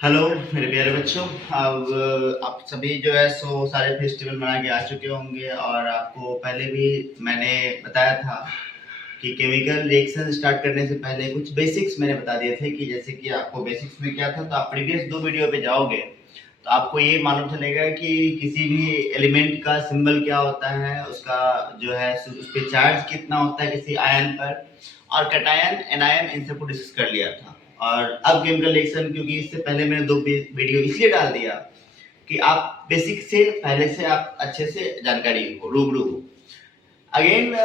Hello मेरे प्यारे बच्चों। अब आप सभी जो है सो सारे फेस्टिवल मना के आ चुके होंगे और आपको पहले भी मैंने बताया था कि केमिकल रिएक्शन स्टार्ट करने से पहले कुछ बेसिक्स मैंने बता दिए थे कि जैसे कि आपको बेसिक्स में क्या था, तो आप प्रीवियस 2 वीडियो पे जाओगे तो आपको ये मालूम चलेगा कि किसी भी एलिमेंट का सिंबल क्या होता है, उसका जो है उस पे चार्ज कितना होता है किसी आयन पर, और कैटायन एनायन इन सबको डिस्कस कर लिया था। और अब केमिकल रिएक्शन, क्योंकि इससे पहले मैंने 2 वीडियो इसलिए डाल दिया कि आप बेसिक से पहले से आप अच्छे से जानकारी हो, रूबरू हो। अगेन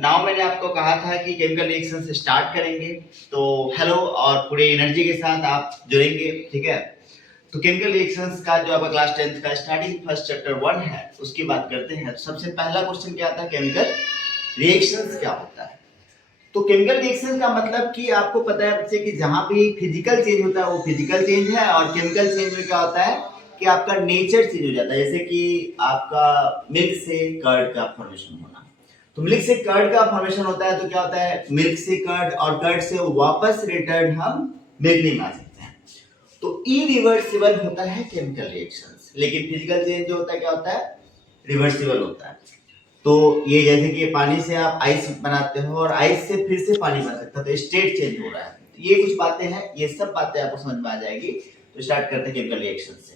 नाउ मैंने आपको कहा था कि केमिकल रिएक्शन से स्टार्ट करेंगे, तो हेलो और पूरे एनर्जी के साथ आप जुड़ेंगे, ठीक है। तो केमिकल रिएक्शंस का जो आपका क्लास 10th का स्टार्टिंग फर्स्ट चैप्टर 1 है उसकी बात करते हैं। तो सबसे पहला क्वेश्चन क्या आता है, केमिकल रिएक्शंस क्या होता है। तो केमिकल रिएक्शन का मतलब कि आपको पता है बच्चे कि जहां भी फिजिकल चेंज होता है वो फिजिकल चेंज है, और केमिकल चेंज में क्या होता है कि आपका नेचर चेंज हो जाता है। जैसे कि आपका मिल्क से कर्ड का फॉर्मेशन होना, तो मिल्क से कर्ड का फॉर्मेशन होता है तो क्या होता है, मिल्क से कर्ड और कर्ड से वापस रिटर्न हम मिल्क नहीं ला सकते हैं, तो इरिवर्सिबल होता है केमिकल रिएक्शंस। लेकिन फिजिकल चेंज जो होता है क्या होता है, रिवर्सिबल होता है। तो ये जैसे कि पानी से आप आइस बनाते हो और आइस से फिर से पानी बन सकता है, तो स्टेट चेंज हो रहा है। तो ये कुछ बातें हैं, ये सब बातें आपको समझ में आ जाएगी। तो स्टार्ट करते हैं केमिकल रिएक्शन से।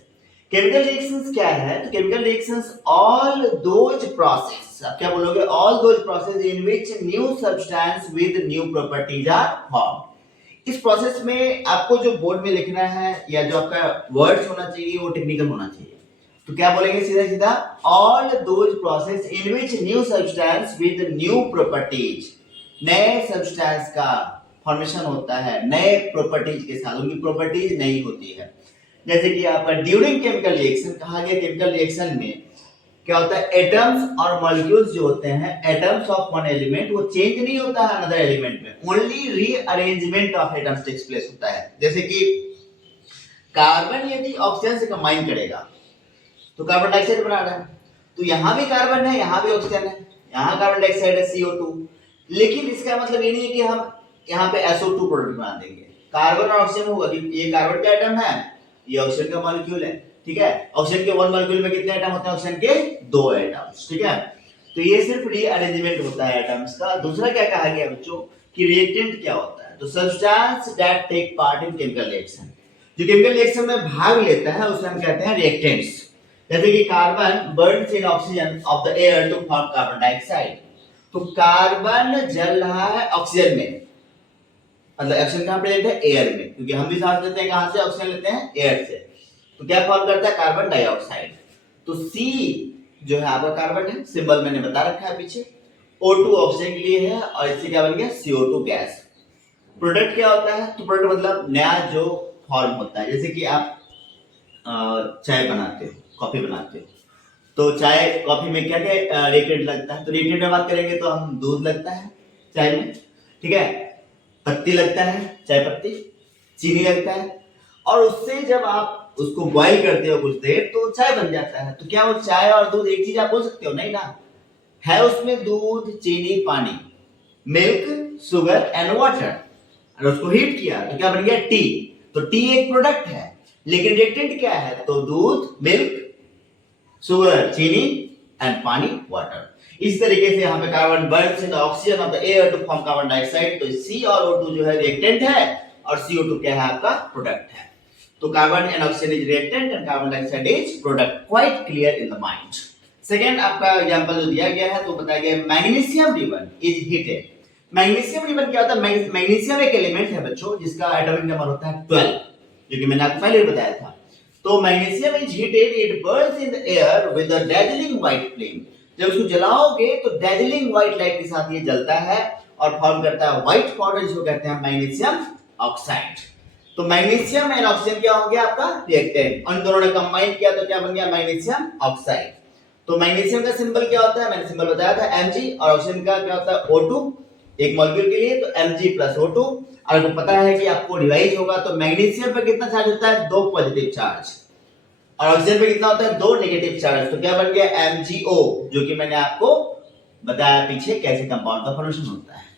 केमिकल रिएक्शंस क्या है, तो chemical reactions all those process, आप क्या बोलोगे, all those process in which new substance with new properties are form. इस प्रोसेस में आपको जो बोर्ड में लिखना है या जो आपका वर्ड्स होना चाहिए वो टेक्निकल होना चाहिए। तो क्या बोलेंगे सीधा सीधा, all those process in which new substance with new properties, नए सब्सटेंस का फॉर्मेशन होता है नए प्रॉपर्टीज के साथ, उनकी प्रॉपर्टीज नई होती है। जैसे कि आपका ड्यूरिंग केमिकल रिएक्शन कहा गया, केमिकल रिएक्शन में क्या होता है, एटम्स और मॉलिक्यूल्स जो होते हैं, एटम्स ऑफ वन एलिमेंट वो चेंज नहीं होता है अनदर एलिमेंट में, only rearrangement of atoms takes place होता है। जैसे कि कार्बन यदि ऑक्सीजन से कंबाइन करेगा तो कार्बन डाइऑक्साइड बना रहा है, तो यहां भी कार्बन है यहां भी ऑक्सीजन है, यहां कार्बन डाइऑक्साइड है CO2, लेकिन इसका मतलब ये नहीं है कि हम यहां पे SO2 प्रोडक्ट बना देंगे। कार्बन और ऑक्सीजन होगा, ये कार्बन का एटम है, ये ऑक्सीजन का मॉलिक्यूल है, ठीक है। ऑक्सीजन के वन मॉलिक्यूल में कितने एटम होते हैं, ऑक्सीजन के 2 एटम्स, ठीक है। तो ये सिर्फ रीअरेंजमेंट होता है एटम्स का। दूसरा क्या कहा गया बच्चों कि रिएक्टेंट क्या होता है, तो substance that take part in chemical reaction, जो केमिकल रिएक्शन में भाग लेता है उसे हम कहते हैं रिएक्टेंट्स। जैसे कि carbon burns in oxygen of the air to form carbon dioxide, तो कार्बन जल रहा है ऑक्सीजन में, मतलब ऑक्सीजन कहां प्रेजेंट है, एयर में, क्योंकि हम भी सांस लेते हैं कहां से, ऑक्सीजन लेते हैं एयर से, तो क्या फॉर्म करता है, कार्बन डाइऑक्साइड। तो C जो है आपका कार्बन है, सिंबल मैंने बता रखा है पीछे, O2 ऑक्सीजन के लिए है, और इससे क्या बन गया, CO2 गैस। प्रोडक्ट क्या होता है, तो प्रोडक्ट मतलब नया जो फॉर्म होता है। जैसे कि आप चाय बनाते हो, कॉफी बनाते हो, तो चाय कॉफी में क्या क्या रिएक्टेंट लगता है, तो रिएक्टेंट में बात करेंगे तो हम दूध लगता है चाय में, ठीक है, पत्ती लगता है चाय पत्ती, चीनी लगता है, और उससे जब आप उसको बॉईल करते हो कुछ देर तो चाय बन जाता है। तो क्या वो चाय और दूध एक चीज आप बोल सकते हो, नहीं ना, है उसमें दूध चीनी पानी, मिल्क शुगर एंड वाटर, और उसको हीट किया तो क्या बन गया, टी। तो टी एक प्रोडक्ट है, लेकिन रिएक्टेंट क्या है, तो दूध मिल्क शुगर चीनी एंड पानी वाटर। इस तरीके से यहाँ पे carbon burns in the oxygen of the air to form carbon dioxide, तो C और O2 जो है रिएक्टेंट है और CO2 क्या है आपका प्रोडक्ट है। तो carbon and oxygen is reactant and carbon dioxide is product, quite clear in the mind. Second आपका एग्जांपल जो दिया गया है तो बताया गया magnesium ribbon is heated. Magnesium ribbon क्या होता है, मैग्नीशियम एक एलिमेंट है बच्चों जिसका एटॉमिक नंबर होता है 12, जो कि मैंने आपको पहले बताया था। तो magnesium is heated, it Burns in the air with a dazzling white flame. जब उसको जलाओगे तो डैजलिंग व्हाइट लाइट के साथ ये जलता है और फॉर्म करता है व्हाइट पाउडर, जिसको कहते हैं मैग्नीशियम ऑक्साइड। तो मैग्नीशियम एंड ऑक्सीजन क्या हो गया आपका रिएक्टेंट, उन दोनों ने कंबाइन किया तो क्या बन गया, मैग्नीशियम ऑक्साइड। तो मैग्नीशियम का सिंबल क्या होता है, मैंने सिंबल बताया था Mg, और ऑक्सीजन का क्या होता है O2 एक मॉलिक्यूल के लिए, तो Mg प्लस O2। और आपको पता है कि आपको रिवाइज होगा तो मैग्नीशियम पर कितना चार्ज होता है, 2 पॉजिटिव चार्ज, और ऑक्सीजन पे कितना होता है, 2 नेगेटिव चार्ज। तो क्या बन गया MgO, जो कि मैंने आपको बताया पीछे कैसे कंपाउंड का फॉर्मेशन होता है।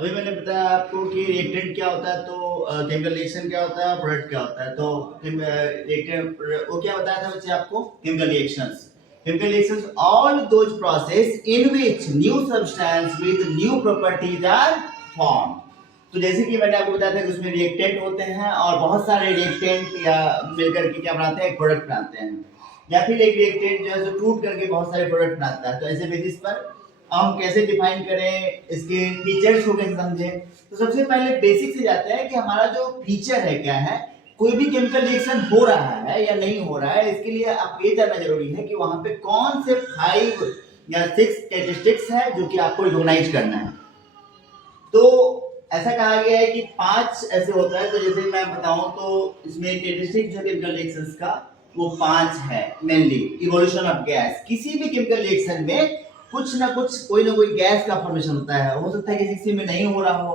अभी मैंने बताया आपको कि रिएक्टेंट क्या होता है, तो केमिकल रिएक्शन क्या होता है, प्रोडक्ट क्या होता है। तो रिएक्टेंट वो क्या बताया था बच्चे आपको, chemical reactions. Chemical reactions all those process in which new substance with new properties are formed। तो जैसे कि मैंने आपको बताया था कि उसमें रिएक्टेंट होते हैं और बहुत सारे रिएक्टेंट या मिलकर के क्या बनाते हैं, एक प्रोडक्ट बनाते हैं, या फिर एक रिएक्टेंट जो है जो टूट करके बहुत सारे प्रोडक्ट बनाता है। तो ऐसे बेसिस पर हम कैसे डिफाइन करें, इसके फीचर्स को कैसे समझें। तो सबसे पहले बेसिक से जाते हैं कि हमारा जो फीचर है क्या है, कोई भी केमिकल रिएक्शन हो रहा है या नहीं हो रहा है, इसके लिए आपको ये जानना जरूरी है कि वहां पे कौन से 5 या 6 कैरेक्टरिस्टिक्स है जो कि आपको रिकॉग्नाइज करना है। तो ऐसा कहा गया है कि 5 ऐसे होता है। तो जैसे मैं बताऊं तो इसमें कैरेक्टरिस्टिक जो केमिकल रिएक्शंस का वो 5 है। मेनली इवोल्यूशन ऑफ गैस, किसी भी केमिकल रिएक्शन में कुछ ना कुछ कोई ना कोई गैस का फॉर्मेशन होता है। हो सकता है किसी में नहीं हो रहा हो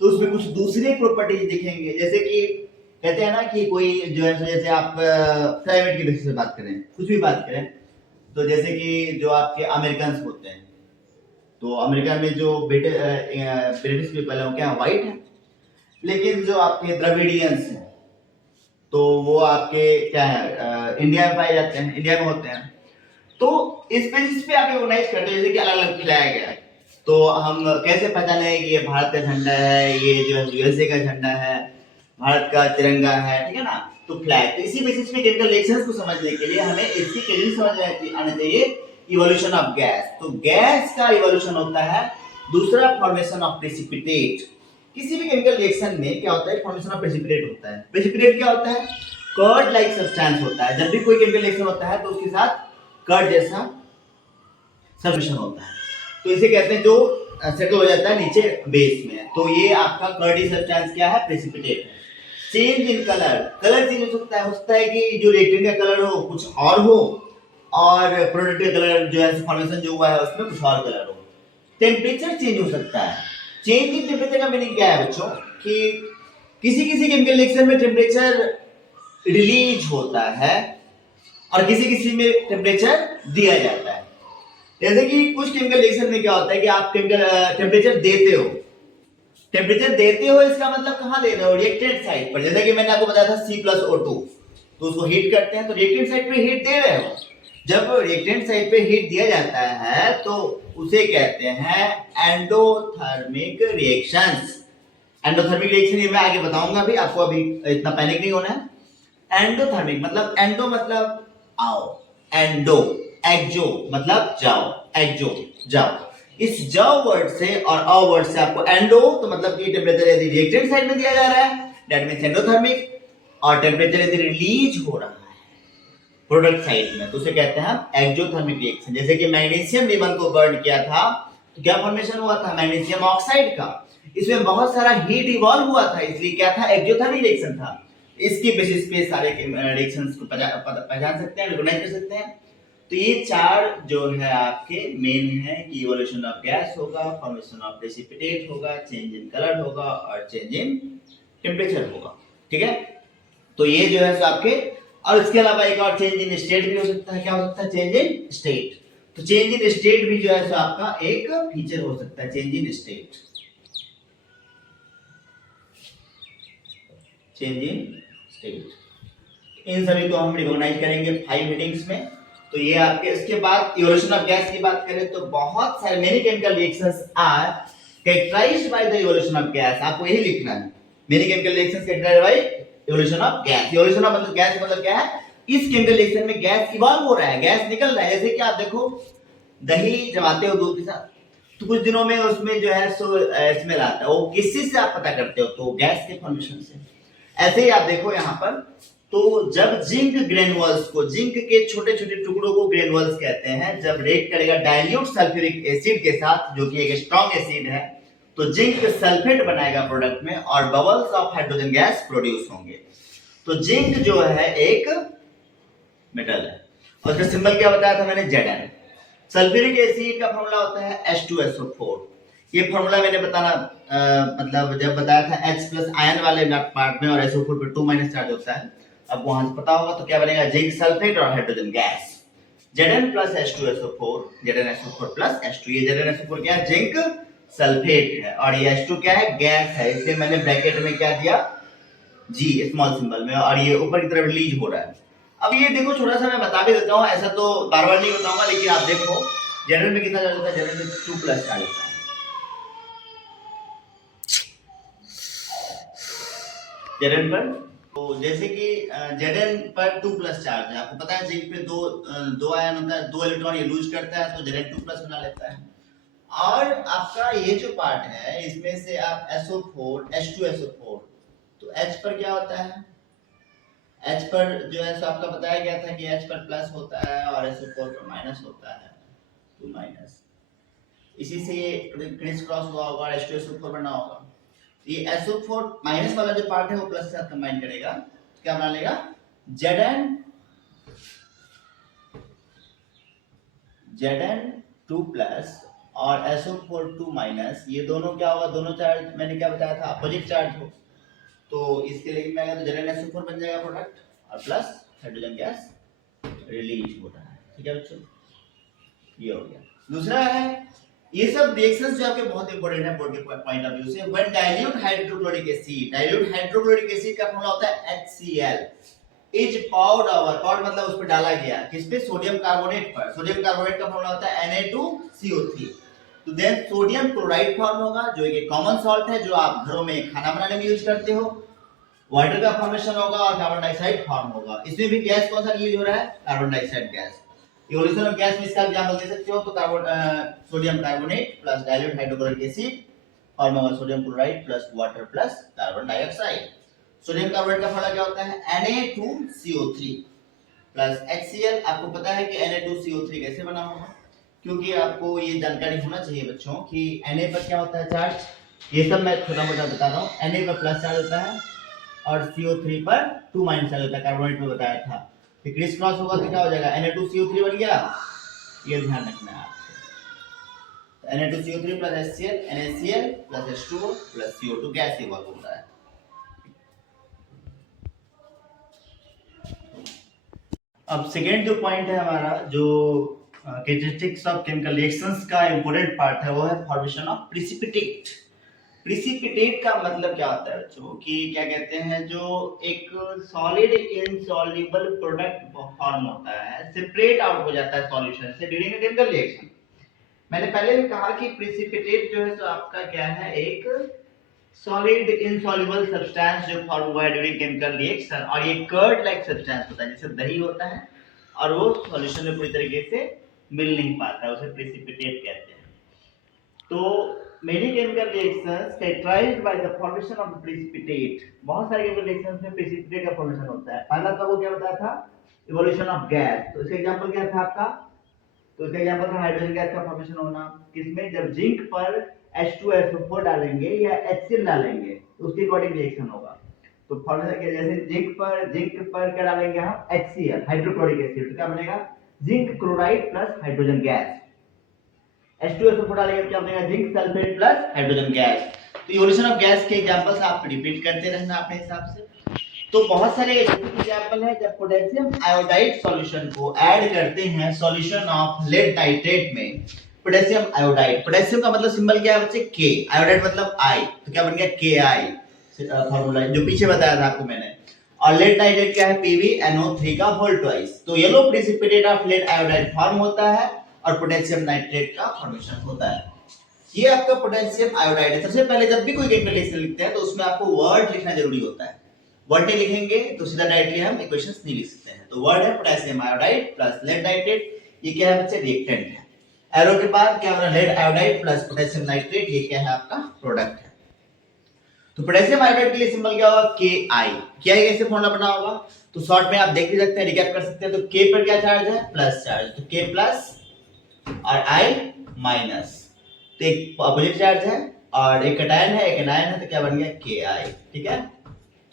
तो उसमें कुछ दूसरे प्रॉपर्टीज दिखेंगे, जैसे कि कहते हैं ना कि कोई जो है, जैसे आप क्लाइमेट की बेसिस पे बात करें, कुछ भी बात करें, तो जैसे कि जो आपके अमेरिकन होते हैं, तो अमेरिका में जो ब्रिटिश पीपल है वो क्या व्हाइट है, लेकिन जो आपके द्रविडियंस हैं तो वो आपके क्या है, इंडिया में पाए जाते हैं, इंडिया में होते हैं। तो इस बेसिस पे आप रिकॉग्नाइज करते हैं, जैसे कि अलग अलग फ्लैग है, तो हम कैसे पहचाने कि ये भारत का झंडा है, ये जो है यूएसए का झंडा है, भारत का तिरंगा है, ठीक है ना। तो फ्लैग, तो इसी बेसिस पे केमिकल रिएक्शंस को समझने के लिए हमें इसकी केमिस्ट्री समझ आना चाहिए। इवोल्यूशन ऑफ गैस, तो गैस का इवोल्यूशन होता है। दूसरा फॉर्मेशन ऑफ प्रेसिपिटेट, किसी भी केमिकल रिएक्शन में क्या होता है, फॉर्मेशन ऑफ प्रेसिपिटेट होता है। प्रेसिपिटेट क्या होता है, कर्ड लाइक सब्सटेंस होता है। जब भी कोई केमिकल रिएक्शन होता है तो उसके साथ कर्ड जैसा सब्स्टिट्यूशन होता है, तो इसे कहते हैं जो सेटल हो जाता है नीचे बेस में। तो ये आपका कर्डी सब्सटेंस क्या है, प्रेसिपिटेट है। Change in colour, colour change हो सकता है कि जो रिएक्टेंट का कलर हो कुछ और हो और प्रोडक्ट का कलर जो है फॉर्मेशन जो हुआ है उसमें कुछ और कलर हो। टेम्परेचर चेंज हो सकता है। चेंज इन टेम्परेचर का मीनिंग क्या है बच्चों, कि किसी किसी केमिकल रिएक्शन में टेम्परेचर रिलीज होता है और किसी किसी में टेम्परेचर दिया जाता है। जैसे कि कुछ केमिकल रिएक्शन में क्या होता है कि आप टेम्परेचर देते हो, टेम्परेचर देते हो इसका मतलब कहां दे रहे हो, रिएक्टेंट साइड पर। जैसे कि मैंने आपको बताया था C+O2, तो उसको हीट करते हैं तो रिएक्टेंट साइड पे हीट दे रहे हो। जब रिएक्टेंट साइड पे हीट दिया जाता है तो उसे कहते हैं एंडोथर्मिक रिएक्शंस। एंडोथर्मिक रिएक्शन ये मैं आगे बताऊंगा, अभी आपको अभी इतना पैनिक नहीं होना है। एंडोथर्मिक मतलब एंडो मतलब आओ, एंडो, एक्जो मतलब जाओ, एक्जो जाओ। इस जाओ वर्ड से और आओ वर्ड से आपको एंडो तो मतलब कि टेम्परेचर यदि रिएक्टेंट साइड में दिया जा रहा है दैट मींस एंडोथर्मिक, और टेम्परेचर यदि रिलीज हो रहा है प्रोडक्ट साइड में तो उसे कहते हैं हम एक्जोथर्मिक रिएक्शन। जैसे कि मैग्नीशियम रिबन को बर्न किया था तो क्या फॉर्मेशन हुआ था, मैग्नीशियम ऑक्साइड का। इसमें बहुत सारा हीट इवॉल्व हुआ था, इसलिए क्या था, एक्जोथर्मिक रिएक्शन था। इसके बेसिस पे सारे रिएक्शंस को पहचान सकते हैं, रिकॉग्नाइज कर सकते हैं। तो ये 4 जो है आपके मेन है कि इवोल्यूशन ऑफ गैस होगा, फॉर्मेशन ऑफ प्रेसिपिटेट होगा, चेंज इन कलर होगा और चेंज इन टेम्परेचर होगा, ठीक है। तो ये जो है सो आपके, और इसके अलावा एक और चेंज इन स्टेट भी हो सकता है। क्या हो सकता है, चेंज इन स्टेट। तो चेंज इन स्टेट भी जो है सो आपका एक फीचर हो सकता है, change in state, change in state. इन सभी को हम रिकॉग्नाइज करेंगे 5 हेडिंग्स में। तो ये आपके, इसके बाद इवोल्यूशन ऑफ गैस की बात करें तो बहुत सारे many chemical reactions are characterised by the evolution of gas. आपको यही लिखना है, many chemical reactions characterised by evolution of gas. Evolution of मतलब गैस मतलब क्या है, इस केमिकल रिएक्शन में गैस इवॉल्व हो रहा है, गैस निकल रहा है। जैसे कि आप देखो दही जमाते हो दूध के साथ तो कुछ दिनों में उसमें जो है सो स्मेल आता है, वो किस चीज से आप पता करते हो, तो गैस के फॉर्मेशन से। ऐसे ही आप देखो यहाँ पर, तो जब जिंक ग्रेनुअल्स को, जिंक के छोटे छोटे टुकड़ों को ग्रेनुअल्स कहते हैं, जब रिएक्ट करेगा डाइल्यूट सल्फ्यूरिक एसिड के साथ जो कि एक स्ट्रॉन्ग एसिड है तो जिंक सल्फेट बनाएगा प्रोडक्ट में और bubbles of hydrogen gas produce होंगे। तो जिंक जो है एक मेटल है और उसका सिंबल क्या बताया था मैंने, Zn। सल्फ्यूरिक एसिड का फॉर्मूला होता है H2SO4। ये फॉर्मूला मैंने बताना मतलब जब बताया था H+ आयन वाले पार्ट में और SO4 पे 2- चार्ज होता है, अब वहां से पता होगा तो क्या बनेगा, जिंक सल्फेट और hydrogen gas, Zn plus H2SO4, ZnSO4 plus H2। ये ZnSO4 क्या है, जिंक सल्फेट है और ये H2 क्या है, गैस है, इसलिए मैंने ब्रैकेट में क्या दिया, G स्मॉल सिंबल में, और ये ऊपर की तरफ रिलीज हो रहा है। अब ये देखो थोड़ा सा मैं बता भी देता हूँ, ऐसा तो बार बार नहीं बताऊंगा, लेकिन आप देखो जनरल में कितना चार्ज होता है, जनरल में 2 प्लस चार्ज होता है। जनरल पर तो जैसे कि Zn पर 2 प्लस चार्ज है, आपको पता है जिंक पे दो आयन होता है, 2 इलेक्ट्रॉन ये लूज करता है तो Zn 2 प्लस बना लेता है। और आपका ये जो पार्ट है इसमें से आप SO4 H2SO4, तो H पर क्या होता है, H पर जो है सो आपका बताया गया था कि H पर प्लस होता है और SO4 पर माइनस होता है, तो माइनस, इसी से ये क्रिस क्रॉस हुआ होगा और H2SO4 बना होगा। ये SO4 माइनस वाला जो पार्ट है वो प्लस के साथ कंबाइन करेगा, तो क्या बना लेगा, Zn 2 प्लस और SO4 2 माइनस, ये दोनों क्या होगा, दोनों चार्ज मैंने क्या बताया था, अपोजिट चार्ज हो, तो इसके लिए मैं तो Zn SO4 बन जाएगा प्रोडक्ट, और प्लस हाइड्रोजन गैस रिलीज हो रहा है। ठीक है बच्चों, ये हो गया। दूसरा है, ये सब रिएक्शंस जो आपके बहुत इंपॉर्टेंट है बोर्ड के पॉइंट ऑफ व्यू से, when dilute hydrochloric acid, dilute hydrochloric acid का फॉर्मूला होता है HCl, इज पाउर्ड ओवर, पाउर्ड मतलब उस पर डाला गया, किस पे, सोडियम कार्बोनेट पर, सोडियम कार्बोनेट का फॉर्मूला होता है Na2CO3, तो देन सोडियम क्लोराइड फॉर्म होगा जो एक कॉमन सॉल्ट है जो आप घरों में खाना बनाने में यूज करते हो, वाटर का फॉर्मेशन होगा और कार्बन डाइऑक्साइड फॉर्म होगा। इसमें भी गैस कौन सा रिलीज हो रहा है, carbon dioxide gas. Evolution of gas में इसका एग्जांपल दे सकते हो, तो sodium carbonate plus dilute hydrochloric acid form होगा sodium chloride plus water plus carbon dioxide. Sodium carbonate का फॉर्मूला क्या होता है, Na2CO3 प्लस HCl। आपको पता है कि Na2CO3 कैसे बना होगा, क्योंकि आपको ये जानकारी होना चाहिए बच्चों कि Na पर क्या होता है चार्ज, ये सब मैं छोटा मोटा बता रहा हूँ। Na पर प्लस चार्ज होता है और CO3 पर 2 माइनस चार्ज होता है, कार्बोनेट में बताया था। तो क्रिस क्रॉस होगा तो क्या हो जाएगा, Na2CO3 बन गया, ये ध्यान रखना है आपको। Na2CO3 plus HCl, NaCl plus H2O plus CO2 gas evolve होता है। अब सेकेंड जो पॉइंट है हमारा, जो कैरेक्टरिस्टिक्स ऑफ केमिकल रिएक्शंस का इंपॉर्टेंट पार्ट है, वो है फॉर्मेशन ऑफ प्रिसिपिटेट। प्रिसिपिटेट का मतलब क्या होता है बच्चों, कि क्या कहते हैं, जो एक सॉलिड इनसॉल्युबल प्रोडक्ट फॉर्म होता है, सेपरेट आउट हो जाता है सॉल्यूशन से ड्यूरिंग केमिकल रिएक्शन। मैंने पहले भी कहा कि प्रिसिपिटेट जो है तो आपका क्या है, एक सॉलिड इनसॉल्युबल सब्सटेंस जो फॉर्म हुआ है ड्यूरिंग केमिकल रिएक्शन, और ये कर्ड लाइक सब्सटेंस होता है, जैसे दही होता है और वो सॉल्यूशन में पूरी तरीके से मिल नहीं पाता है, उसे प्रिसिपिटेट कहते हैं। तो many chemical reactions characterized by the formation of precipitate, बहुत सारे chemical reactions में precipitate का formation होता है। पहला तो वो क्या बताया था, evolution of gas, तो इसका एग्जांपल क्या था आपका, तो इसका एग्जांपल था हाइड्रोजन गैस का फॉर्मेशन होना, किसमें, जब जिंक पर H2SO4 डालेंगे या HCl डालेंगे तो उसके अकॉर्डिंग रिएक्शन होगा। तो फॉर्मूला क्या, जैसे जिंक पर क्या डालेंगे हम, HCl हाइड्रोक्लोरिक एसिड, तो क्या बनेगा, zinc chloride plus hydrogen gas. H2SO4 डालेंगे तो क्या बनेगा, zinc sulphate plus hydrogen gas. तो इवोल्यूशन ऑफ गैस के एग्जांपल्स आप रिपीट करते रहना अपने हिसाब से। तो बहुत सारे एग्जांपल है, जब पोटेशियम आयोडाइड सॉल्यूशन को ऐड करते हैं सॉल्यूशन ऑफ लेड नाइट्रेट में, पोटेशियम आयोडाइड, पोटेशियम का मतलब सिंबल क्या है बच्चे, K, आयोडाइड मतलब I, तो क्या बन गया Ki, फार्मूला जो पीछे बताया था आपको मैंने। और लेड नाइट्रेट क्या है, PbNO3 का होल ट्वाइस। तो yellow precipitate of lead iodide form होता है और पोटेशियम नाइट्रेट का फॉर्मेशन होता है। ये आपका पोटेशियम आयोडाइड है। सबसे पहले जब भी कोई केमिकल रिएक्शन लिखते हैं तो उसमें आपको वर्ड लिखना जरूरी होता है, वर्ड नहीं लिखेंगे तो सीधा डायरेक्टली हम इक्वेशंस नहीं लिख सकते हैं। तो वर्ड है potassium iodide plus lead nitrate, ये क्या है बच्चे, रिएक्टेंट है। एरो के बाद क्या होगा, lead iodide plus potassium nitrate, ये क्या है आपका प्रोडक्ट है। तो पोटेशियम आयोडाइड के लिए सिंबल क्या होगा, Ki। क्या कैसे फॉर्मूला बना होगा, तो शॉर्ट में आप देख भी सकते हैं, रिकैप कर सकते हैं। तो K पर क्या चार्ज है, प्लस चार्ज, तो K प्लस और I माइनस, तो एक अपोजिट चार्ज है और एक कैटायन है एक एनायन है, तो क्या बन गया Ki। ठीक है,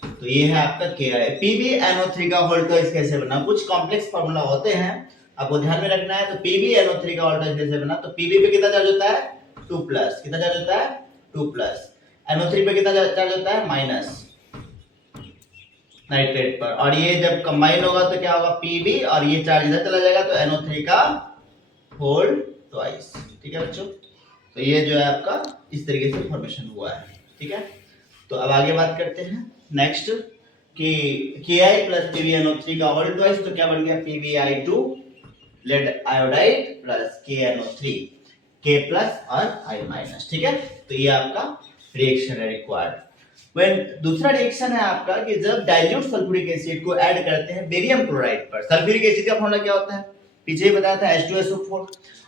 तो ये है आपका Ki। PbNO3 का होल ट्वाइस कैसे बना, कुछ कॉम्प्लेक्स फार्मूला होते हैं आपको ध्यान में रखना है। तो PbNO3 का होल ट्वाइस कैसे बना, तो Pb पे कितना चार्ज होता है, 2 प्लस, कितना चार्ज होता है, 2 प्लस, NO3 पे कितना चार्ज होता है, माइनस नाइट्रेट पर, और ये जब कंबाइन होगा तो क्या होगा, Pb, और ये चार्ज इधर चला जाएगा तो NO3 का होल ट्वाइस। ठीक है बच्चों, तो ये जो है आपका इस तरीके से फॉर्मेशन हुआ है, ठीक है। तो अब आगे बात करते हैं नेक्स्ट कि Ki प्लस PbNO3 का होल ट्वाइस, तो क्या बन गया PbI2 lead iodide plus KNO3 K plus और I माइनस, ठीक है। तो ये आपका रिएक्शन है रिक्वायर्ड। When दूसरा रिएक्शन है आपका कि जब डाइल्यूट सल्फ्यूरिक एसिड को ऐड करते हैं बेरियम क्लोराइड पर। सल्फ्यूरिक एसिड का फॉर्मूला क्या होता है, पीछे ही बताया था H2SO4,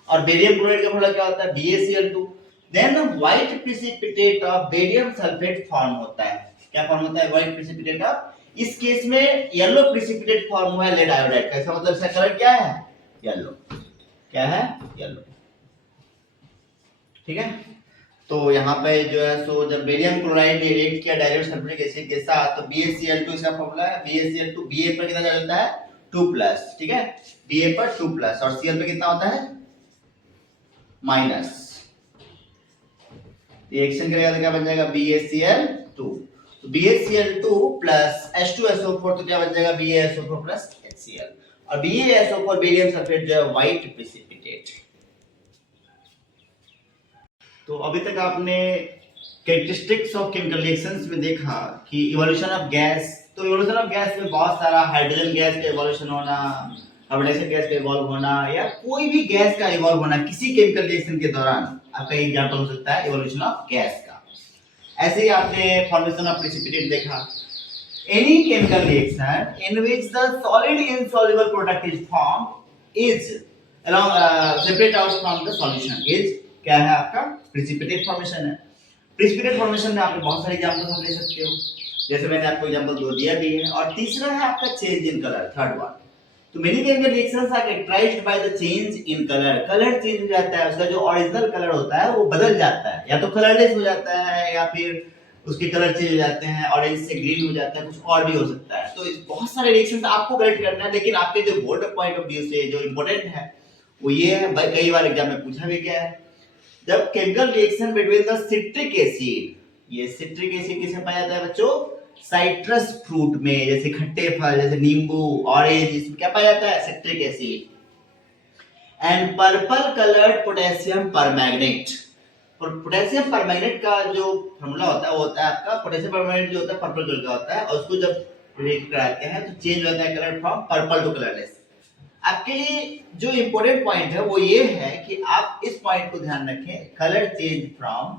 और बेरियम क्लोराइड का फॉर्मूला क्या होता है BaCl2। Then white precipitate of barium sulphate form होता है। क्या फॉर्म होता है, व्हाइट प्रेसिपिटेट ऑफ। इस केस में येलो प्रेसिपिटेट फॉर्म हुआ है लेड आयोडाइड का। इसका मतलब इसका कलर क्या है, येलो। क्या है, येलो, ठीक है। तो यहाँ पे जो है सो जब बेरियम क्लोराइड ने रिएक्ट किया डाइल्यूट सल्फ्यूरिक एसिड के साथ, तो BaCl2 इसका फॉर्मूला है। BaCl2 Ba पर कितना चलता है 2+, ठीक है। Ba पर 2+ और Cl पे कितना होता है माइनस। रिएक्शन करेगा तो क्या बन जाएगा BaCl2। तो BaCl2 प्लस H2SO4 तो क्या बन जाएगा BaSO4 प्लस HCl। और BaSO4 बेरियम सल्फेट जो है व्हाइट प्रेसिपिटेट। तो अभी तक आपने कैरेक्टरिस्टिक्स ऑफ केमिकल रिएक्शंस में देखा कि इवोल्यूशन ऑफ गैस। तो इवोल्यूशन ऑफ गैस में बहुत सारा हाइड्रोजन गैस का इवोल्यूशन होना, कार्बन डाइऑक्साइड गैस का इवॉल्व होना, या कोई भी गैस का इवॉल्व होना किसी केमिकल रिएक्शन के दौरान आपका एग्जांपल हो सकता है इवोल्यूशन ऑफ गैस का। ऐसे ही आपने फॉर्मेशन ऑफ प्रेसिपिटेट देखा। Any chemical reaction in which the solid insoluble product is formed is along separate out from the solution is क्या है आपका प्रेसिपिटेट फॉर्मेशन है। प्रेसिपिटेट फॉर्मेशन में आपने बहुत सारे एग्जांपल्स आप ले सकते हो, जैसे मैंने आपको एग्जांपल दो दिया भी है। और तीसरा है आपका change in colour, third one. तो many chemical reactions are characterised by the change in colour. Colour change हो जाता है, उसका जो ओरिजिनल कलर होता है वो बदल जाता है, या तो कलरलेस हो जाता है या फिर उसके कलर चेंज हो जाते हैं, ऑरेंज से ग्रीन हो जाता है, कुछ और भी हो सकता है। तो बहुत सारे रिएक्शंस आपको करेक्ट करना है, लेकिन आपके जो बोर्ड पॉइंट ऑफ व्यू से जो इंपॉर्टेंट है वो ये है, कई बार एग्जाम में पूछा भी गया है, जब chemical reaction between the citric acid, ये सिट्रिक एसिड किसमें पाया जाता है बच्चों, साइट्रस फ्रूट में, जैसे खट्टे फल जैसे नींबू ऑरेंज, इसमें क्या पाया जाता है citric acid. And purple coloured potassium permanganate. और पोटेशियम परमैंगनेट का जो फॉर्मूला होता है वो होता है आपका, पोटेशियम परमैंगनेट जो होता है पर्पल कलर का होता है, और उसको जब रिएक्ट कराते हैं तो चेंज होता है colour from purple to colourless. आपके लिए जो इंपॉर्टेंट पॉइंट है वो ये है कि आप इस पॉइंट को ध्यान रखें, colour change from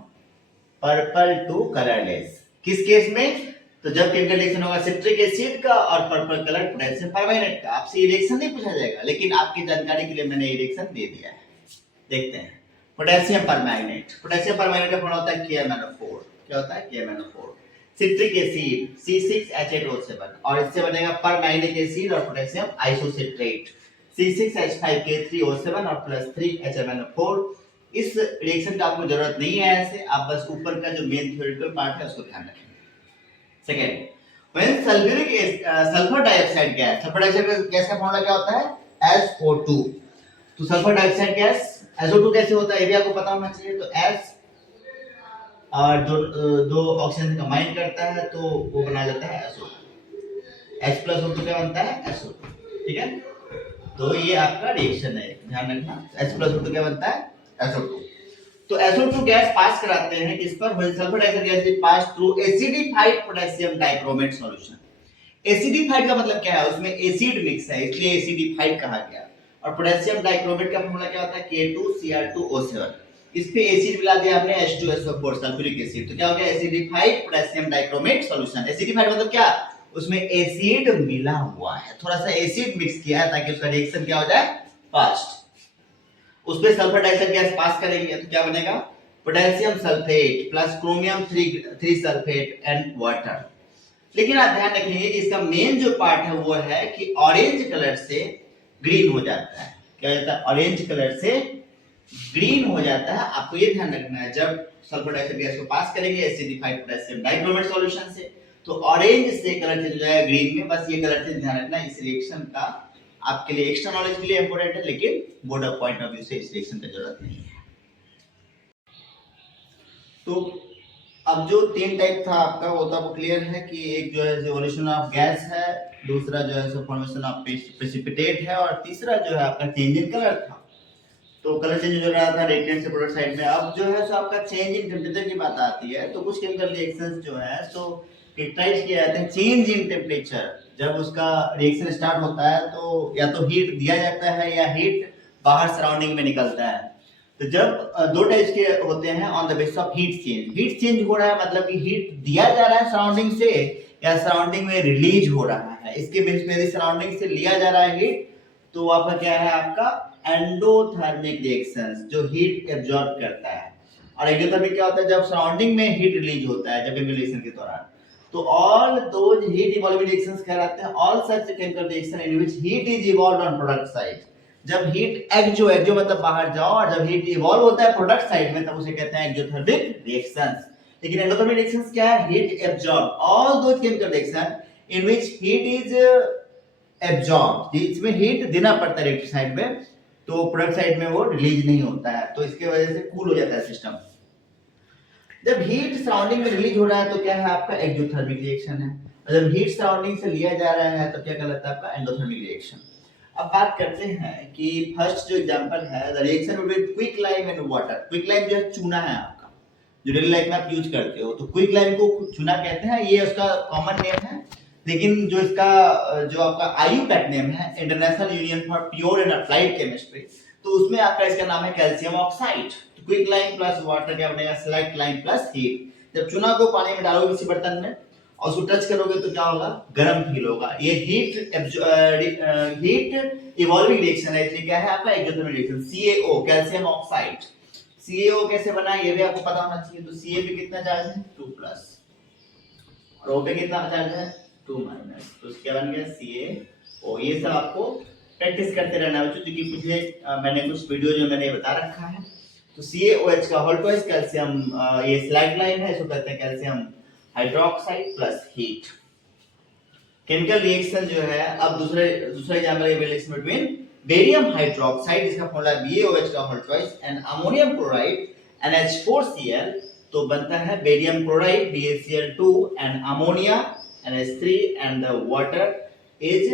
purple to colourless. किस केस में, तो जब केमिकल रिएक्शन होगा सिट्रिक एसिड का और पर्पल कलर पोटेशियम परमैंगनेट का। आपसे ये रिएक्शन नहीं पूछा जाएगा, लेकिन आपकी जानकारी के लिए मैंने ये रिएक्शन दे दिया है। देखते हैं पोटेशियम परमैंगनेट। पोटेशियम परमैंगनेट का फॉर्मूला होता है KMnO4। क्या होता है KMnO4। सिट्रिक एसिड C6H8O7, और इससे बनेगा परमैंगनिक एसिड और पोटेशियम आइसोसिट्रेट C6H5K3O7 और प्लस 3HMnO4। इस रिएक्शन का आपको जरूरत नहीं है ऐसे, आप बस ऊपर का जो मेन थ्योरेटिकल पार्ट है उसको ध्यान रखें। Second, when sulphur dioxide gas, sulphur dioxide gas का फॉर्मूला क्या होता है SO2। तो सल्फर डाइऑक्साइड गैस SO2 कैसे होता है ये भी आपको पता होना चाहिए। तो S और दो ऑक्सीजन कंबाइन करता है तो वो बना जाता है SO2। H प्लस O2 क्या बनता है SO2, ठीक है। तो ये आपका रिएक्शन है, ध्यान रखना। H प्लस O2 क्या बनता है SO2। तो SO2 गैस पास कराते हैं किस पर, when sulphur dioxide gas is pass through acidified potassium dichromate solution. Acidified का मतलब क्या है, उसमें एसिड मिक्स है इसलिए एसिडिफाइड कहा गया। और पोटेशियम डाइक्रोमेट का फॉर्मूला क्या होता है K2Cr2O7। इस पे एसिड मिला दिया आपने H2SO4 सल्फ्यूरिक एसिड, तो क्या हो गया acidified potassium dichromate solution. Acidified मतलब क्या, उसमें एसिड मिला हुआ है, थोड़ा सा एसिड मिक्स किया है ताकि उसका रिएक्शन क्या हो जाए फास्ट। उसमें सल्फर डाइऑक्साइड गैस पास करेंगे तो क्या बनेगा potassium sulphate plus chromium 3 sulphate and water. लेकिन आप ध्यान रखेंगे कि इसका मेन जो पार्ट है वो है कि ऑरेंज कलर से ग्रीन हो जाता है। क्या हो जाता है, ऑरेंज कलर से ग्रीन हो जाता है। आपको ये ध्यान रखना है, जब सल्फर डाइऑक्साइड गैस को पास करेंगे एसिडिफाइड पोटेशियम डाइक्रोमेट सॉल्यूशन से, तो ऑरेंज से कलर चेंज हो जाएगा ग्रीन में। बस ये कलर चेंज ध्यान रखना। इस रिएक्शन का आपके लिए एक्स्ट्रा नॉलेज के लिए इंपॉर्टेंट है, लेकिन board of point of view से इस रिएक्शन की जरूरत नहीं है। तो अब जो तीन टाइप था आपका वो तो आपको क्लियर है कि एक जो है इवोल्यूशन ऑफ गैस है, दूसरा जो है फॉर्मेशन ऑफ प्रेसिपिटेट है, और तीसरा जो है आपका चेंज इन कलर था। तो कलर चेंज हो रहा था रिएक्टेंट से प्रोडक्ट साइड में। अब जो है सो आपका चेंज इन टेम्परेचर की बात आती है, तो कुछ केमिकल रिएक्शंस जो है सो कैरेक्टराइज किए जाते हैं चेंज इन टेम्परेचर। जब उसका रिएक्शन स्टार्ट होता है तो या तो हीट दिया जाता है या हीट बाहर सराउंडिंग में निकलता है। तो जब दो टाइप्स के होते हैं on the basis of heat change. Heat change हो रहा है मतलब कि हीट दिया जा रहा है सराउंडिंग से या सराउंडिंग में रिलीज हो रहा है। इसके बेस पे यदि सराउंडिंग से लिया जा रहा है हीट तो आपका क्या है आपका एंडोथर्मिक रिएक्शंस, जो हीट एब्जॉर्ब करता है। और एक्सोथर्मिक क्या होता है, जब सराउंडिंग में हीट रिलीज होता है जब इम्यूलेशन के दौरान। तो all those heat evolving reactions कहलाते हैं all such chemical reaction in which heat is evolved on product side. जब हीट एक्जो मतलब बाहर जाओ, और जब हीट इवॉल्व होता है प्रोडक्ट साइड में तब उसे कहते हैं एक्सोथर्मिक रिएक्शंस। लेकिन एंडोथर्मिक रिएक्शंस क्या है, heat absorb all those chemical reaction in which heat is absorb, इसमें हीट देना पड़ता है रिएक्टर साइड में, तो प्रोडक्ट साइड में वो रिलीज नहीं होता है, तो इसके वजह से कूल हो जाता है सिस्टम। जब हीट सराउंडिंग में रिलीज हो रहा है तो क्या है आपका एक्सोथर्मिक रिएक्शन है, और जब हीट सराउंडिंग से लिया जा रहा है तो क्या कहलाता है आपका एंडोथर्मिक रिएक्शन। अब बात करते हैं कि फर्स्ट जो एग्जांपल है the reaction between quick lime and water. Quick lime जो है चूना है आपका, जो डेली लाइफ में आप यूज करते हो, तो क्विक लाइम को चूना कहते हैं, ये उसका कॉमन नेम है। लेकिन जो इसका जो आपका IUPAC नेम है, international union for pure and applied chemistry, तो उसमें आपका इसका नाम है कैल्शियम ऑक्साइड। तो क्विक लाइम प्लस वाटर क्या बनेगा, स्लाइट लाइम प्लस हीट। जब चूना को पानी में डालोगे किसी बर्तन में और उसको टच करोगे तो क्या होगा, गर्म फील होगा। ये हीट इवॉल्विंग रिएक्शन है, इसलिए क्या है आपका exothermic reaction. CaO calcium oxide, CaO कैसे बना ये भी आपको पता होना चाहिए। तो Ca पे कितना चार्ज है 2+, और O पे कितना चार्ज है 2-, तो क्या बन गया CaO। ये सब आपको प्रैक्टिस करते रहना है बच्चों, क्योंकि पिछले मैंने कुछ वीडियो जो मैंने बता रखा है। तो CaOH का होल ट्वाइस कैल्शियम, ये स्लाइड लाइन है, इसको कहते हैं calcium hydroxide plus heat. Chemical reaction जो है, अब दूसरा एग्जांपल है रिएक्शन बिटवीन बेरियम हाइड्रोक्साइड, इसका फॉर्मूला BaOH का whole twice, and ammonium chloride NH4Cl, तो बनता है barium chloride BaCl2 and ammonia NH3 and the water is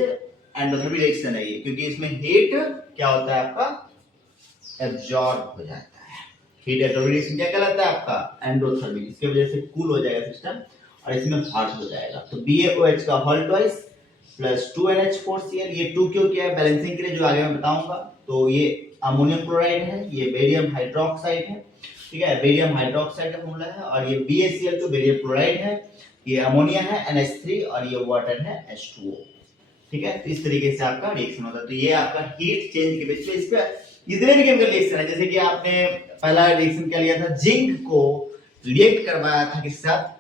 endothermic reaction है ये, क्योंकि इसमें हीट क्या होता है आपका एब्जॉर्ब हो जाता है। हीट एब्जॉर्ब रिएक्शन क्या कहलाता है आपका एंडोथर्मिक, इसके वजह से कूल हो जाएगा सिस्टम और इसमें हॉट हो जाएगा। तो BaOH का होल ट्वाइस प्लस 2NH4Cl, ये 2 क्यों किया है बैलेंसिंग के लिए, जो आगे मैं बताऊंगा। तो ये अमोनियम क्लोराइड है, ये बेरियम हाइड्रोक्साइड है, ठीक है, बेरियम हाइड्रोक्साइड का फॉर्मूला है, और ये BaCl2 बेरियम क्लोराइड है, ये अमोनिया है NH3, और ये वाटर है H2O, ठीक है। तो इस तरीके से आपका रिएक्शन होता है। तो ये आपका हीट चेंज के बेस पे इस पे जितने भी केमिकल रिएक्शन है, जैसे कि आपने पहला रिएक्शन क्या लिया था, जिंक को रिएक्ट करवाया था किसके साथ,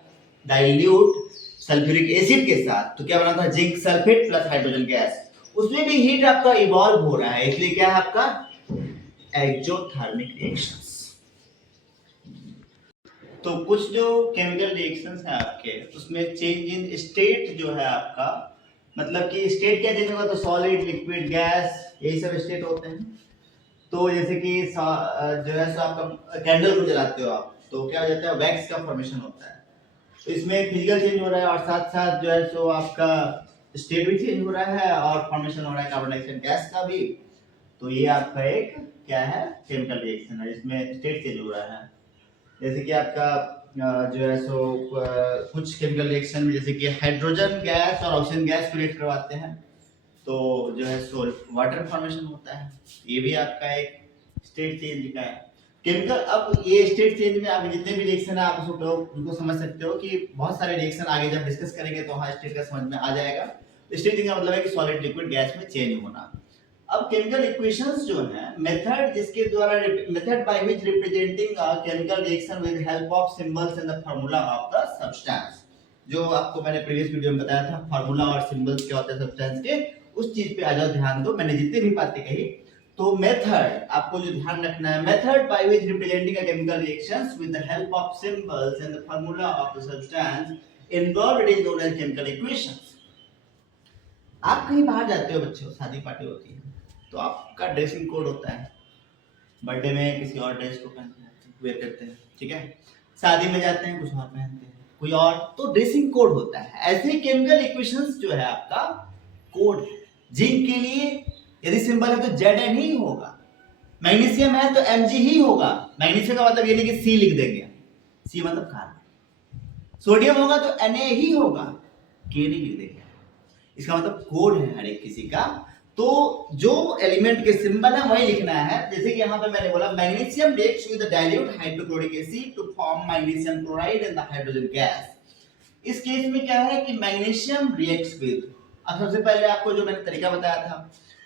डाइल्यूट सल्फ्यूरिक एसिड के साथ, तो क्या बना था zinc sulphate plus hydrogen gas, उसमें भी हीट आपका इवॉल्व हो रहा है, इसलिए क्या है आपका एक्सोथर्मिक रिएक्शंस। तो कुछ जो केमिकल रिएक्शंस है आपके, उसमें चेंज इन स्टेट जो है आपका, मतलब कि स्टेट क्या चेंज होगा, तो सॉलिड लिक्विड गैस यही सब स्टेट होते हैं। तो जैसे कि जो है सो आपका कैंडल को जलाते हो आप, तो क्या हो जाता है वैक्स का फॉर्मेशन होता है, तो इसमें फिजिकल चेंज हो रहा है और साथ साथ जो है सो आपका स्टेट भी चेंज हो रहा है और फॉर्मेशन हो रहा है कार्बन डाइऑक्साइड गैस का भी। तो ये आपका एक क्या है केमिकल रिएक्शन है, इसमें स्टेट चेंज हो रहा है। जैसे कि आपका जो है सो कुछ केमिकल रिएक्शन में जैसे कि हाइड्रोजन गैस और ऑक्सीजन गैस को रिएक्ट करवाते हैं, तो जो है सो वाटर फॉर्मेशन होता है, ये भी आपका एक स्टेट चेंज का है केमिकल। अब ये स्टेट चेंज में आप जितने भी रिएक्शन है आप उनको समझ सकते हो कि बहुत सारे रिएक्शन आगे जब डिस्कस करेंगे तो हाँ स्टेट का समझ में आ जाएगा। स्टेट चेंज का मतलब है कि सॉलिड लिक्विड गैस में चेंज होना। अब केमिकल इक्वेशंस जो है मेथड जिसके द्वारा method by which representing a chemical reaction with help of symbols and the formula of the substance, जो आपको मैंने प्रीवियस वीडियो में बताया था फार्मूला और सिंबल्स क्या होते हैं सब्सटेंस के, उस चीज पे आ जाओ, ध्यान दो मैंने जितनी भी बातें कही। तो मेथड आपको जो ध्यान रखना है, method by which representing a chemical reactions with the help of symbols and the formula of the substance involved is known as chemical equations. आप कहीं बाहर जाते हो बच्चों, शादी पार्टी होती है, तो आपका ड्रेसिंग कोड होता है, बर्थडे में किसी और ड्रेस को पहनते हैं वेयर करते हैं, ठीक है, शादी में जाते हैं कुछ और पहनते हैं कोई और, तो ड्रेसिंग कोड होता है। ऐसे केमिकल इक्वेशंस जो है आपका कोड है। जिंक के लिए यदि सिंबल है तो Zn ही होगा, मैग्नीशियम है तो Mg ही होगा। मैग्नीशियम का मतलब ये नहीं कि C लिख देंगे, C मतलब कार्बन। सोडियम होगा तो Na ही होगा, K नहीं लिख देंगे। इसका मतलब कोड है हर एक किसी का। तो जो एलिमेंट के सिंबल है वही लिखना है। जैसे कि यहाँ पे मैंने बोला magnesium reacts with the dilute hydrochloric acid to form magnesium chloride and the hydrogen gas. इस केस में क्या है कि मैग्नीशियम रिएक्ट्स विद, अब सबसे पहले आपको जो मैंने तरीका बताया था,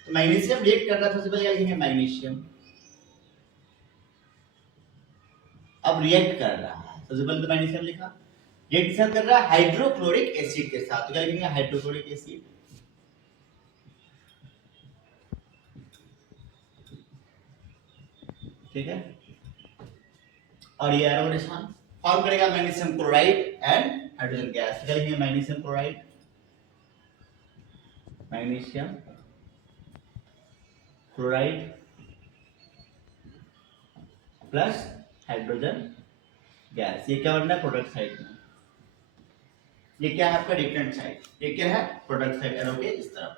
तो मैग्नीशियम रिएक्ट कर रहा था, सबसे पहले क्या लिखेंगे मैग्नीशियम, अब रिएक्ट कर रहा है, सबसे पहले तो मैग्नीशियम लिखा, रिएक्शन कर रहा है हाइड्रोक्लोरिक एसिड के साथ, तो क्या लिखेंगे हाइड्रोक्लोरिक एसिड, ठीक है। और ये एरो निशान फॉर्म करेगा magnesium chloride and hydrogen gas, क्या लिखेंगे magnesium chloride, magnesium chloride plus hydrogen gas. ये क्या बनना है प्रोडक्ट साइड में, ये क्या है आपका रिएक्टेंट साइड, ये क्या है प्रोडक्ट साइड एरो के इस तरफ।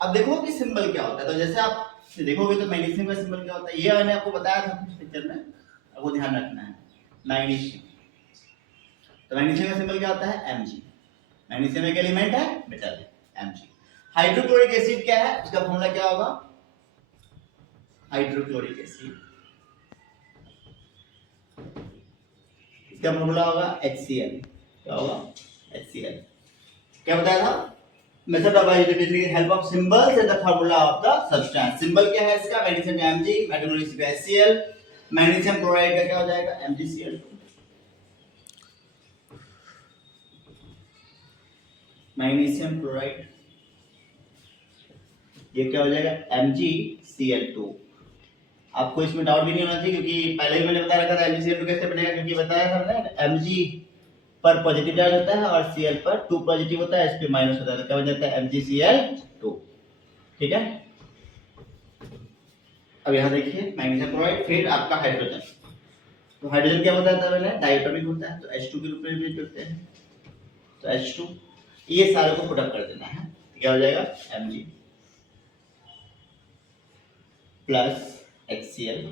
अब देखो कि सिंबल क्या होता है, तो जैसे आप देखोगे तो मैग्नीशियम का सिंबल क्या होता है, ये मैंने आपको बताया था कुछ पिक्चर में, आपको ध्यान रखना है। मैग्नीशियम, तो मैग्नीशियम का सिंबल क्या होता है Mg, मैग्नीशियम एक एलिमेंट है मेटल है Mg। हाइड्रोक्लोरिक एसिड क्या है, उसका फॉर्मूला क्या होगा, हाइड्रोक्लोरिक एसिड, इसका फॉर्मूला होगा HCl, क्या होगा HCl। क्या बताया था, method of identification with help of symbols and the formula of the substance. Symbol क्या है इसका, मैग्नीशियम का Mg, हाइड्रोक्लोरिक एसिड का HCl, मैग्नीशियम क्लोराइड का क्या हो जाएगा MgCl2, मैग्नीशियम क्लोराइड ये क्या हो जाएगा MgCl2। आपको इसमें डाउट भी नहीं होना चाहिए क्योंकि पहले ही मैंने बता रखा था MgCl2 कैसे बनेगा, क्योंकि बताया था ना Mg पर पॉजिटिव चार्ज होता है और Cl पर 2 पॉजिटिव होता है, Sp माइनस होता है, तो क्या बन जाता है MgCl2, ठीक है। अब यहाँ देखिए मैग्नीशियम क्लोराइड फिर आपका हाइड्रोजन, तो हाइड्रोजन क्या बताया था मैंने डायटोमिक होता है, तो H2 के रूप में भी करते हैं, तो H2 ये सारे को प्रोडक्ट कर देना है, क्या हो जाएगा Mg प्लस HCl,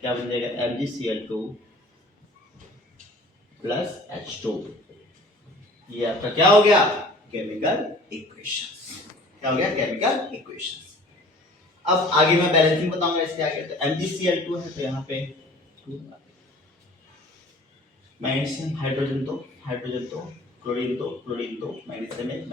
क्या बन जाएगा MgCl2 प्लस H2, ये आपका क्या हो गया केमिकल इक्वेशंस, क्या हो गया केमिकल इक्वेशंस। अब आगे मैं बैलेंसिंग बताऊंगा इसके आगे, तो MgCl2 है तो यहाँ पे 2 मैग्नीशियम, हाइड्रोजन तो क्लोरीन तो मैग्नीशियम एक,